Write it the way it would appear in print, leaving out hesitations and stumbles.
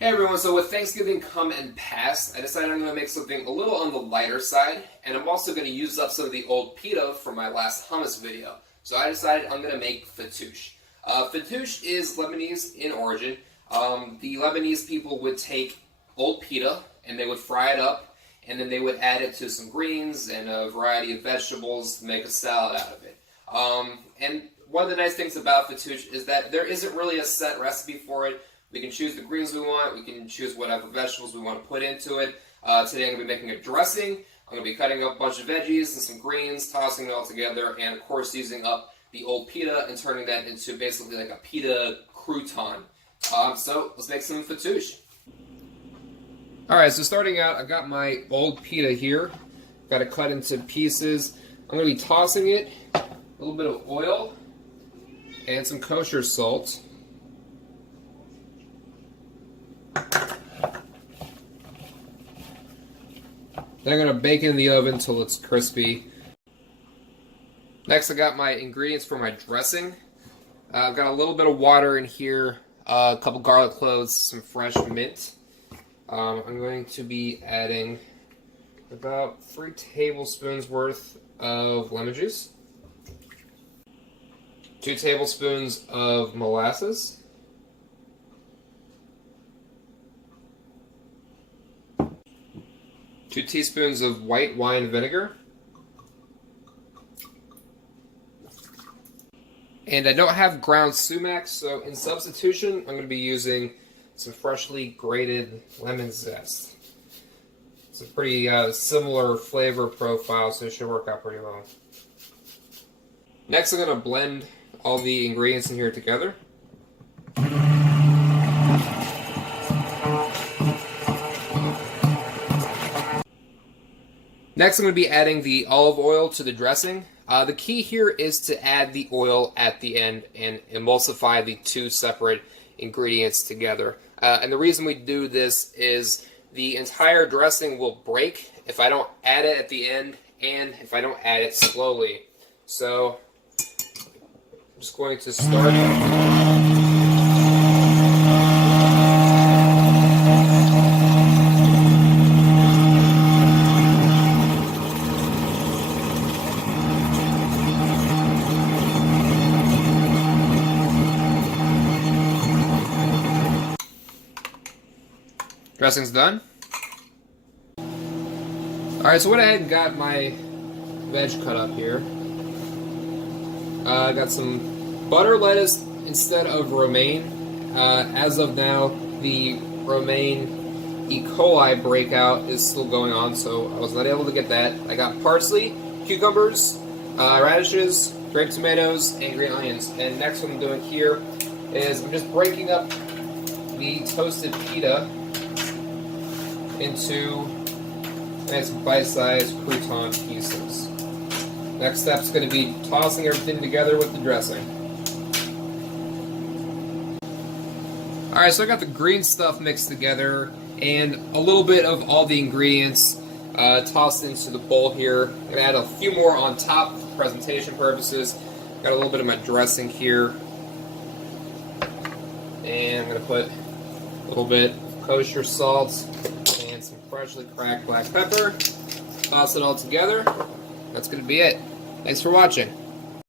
Hey everyone, so with Thanksgiving come and past, I decided I'm going to make something a little on the lighter side, and I'm also going to use up some of the old pita from my last hummus video. So I decided I'm going to make fattoush. Fattoush is Lebanese in origin. The Lebanese people would take old pita and they would fry it up, and then they would add it to some greens and a variety of vegetables to make a salad out of it. And one of the nice things about fattoush is that there isn't really a set recipe for it. We can choose the greens we want, we can choose whatever vegetables we want to put into it. Today I'm going to be making a dressing. I'm going to be cutting up a bunch of veggies and some greens, tossing it all together, and of course using up the old pita and turning that into basically like a pita crouton. So let's make some fattoush. Alright, so starting out, I got my old pita here. Got it cut into pieces. I'm going to be tossing it, a little bit of oil, and some kosher salt. Then I'm going to bake it in the oven until it's crispy. Next I got my ingredients for my dressing. I've got a little bit of water in here, a couple garlic cloves, some fresh mint. I'm going to be adding about 3 tablespoons worth of lemon juice, 2 tablespoons of molasses, 2 teaspoons of white wine vinegar, and I don't have ground sumac, so in substitution I'm going to be using some freshly grated lemon zest. It's a pretty similar flavor profile, so it should work out pretty well. Next I'm going to blend all the ingredients in here together. Next I'm going to be adding the olive oil to the dressing. The key here is to add the oil at the end and emulsify the 2 separate ingredients together. And the reason we do this is the entire dressing will break if I don't add it at the end and if I don't add it slowly. So I'm just going to start. Dressing's done. Alright, so I went ahead and got my veg cut up here. I got some butter lettuce instead of romaine. As of now, the romaine E. coli breakout is still going on, so I was not able to get that. I got parsley, cucumbers, radishes, grape tomatoes, and green onions. And next what I'm doing here is I'm just breaking up the toasted pita into nice bite-sized crouton pieces. Next step's going to be tossing everything together with the dressing. Alright, so I got the green stuff mixed together and a little bit of all the ingredients tossed into the bowl here. I'm going to add a few more on top for presentation purposes. Got a little bit of my dressing here. And I'm going to put a little bit of kosher salt and some freshly cracked black pepper. Toss it all together. That's going to be it. Thanks for watching.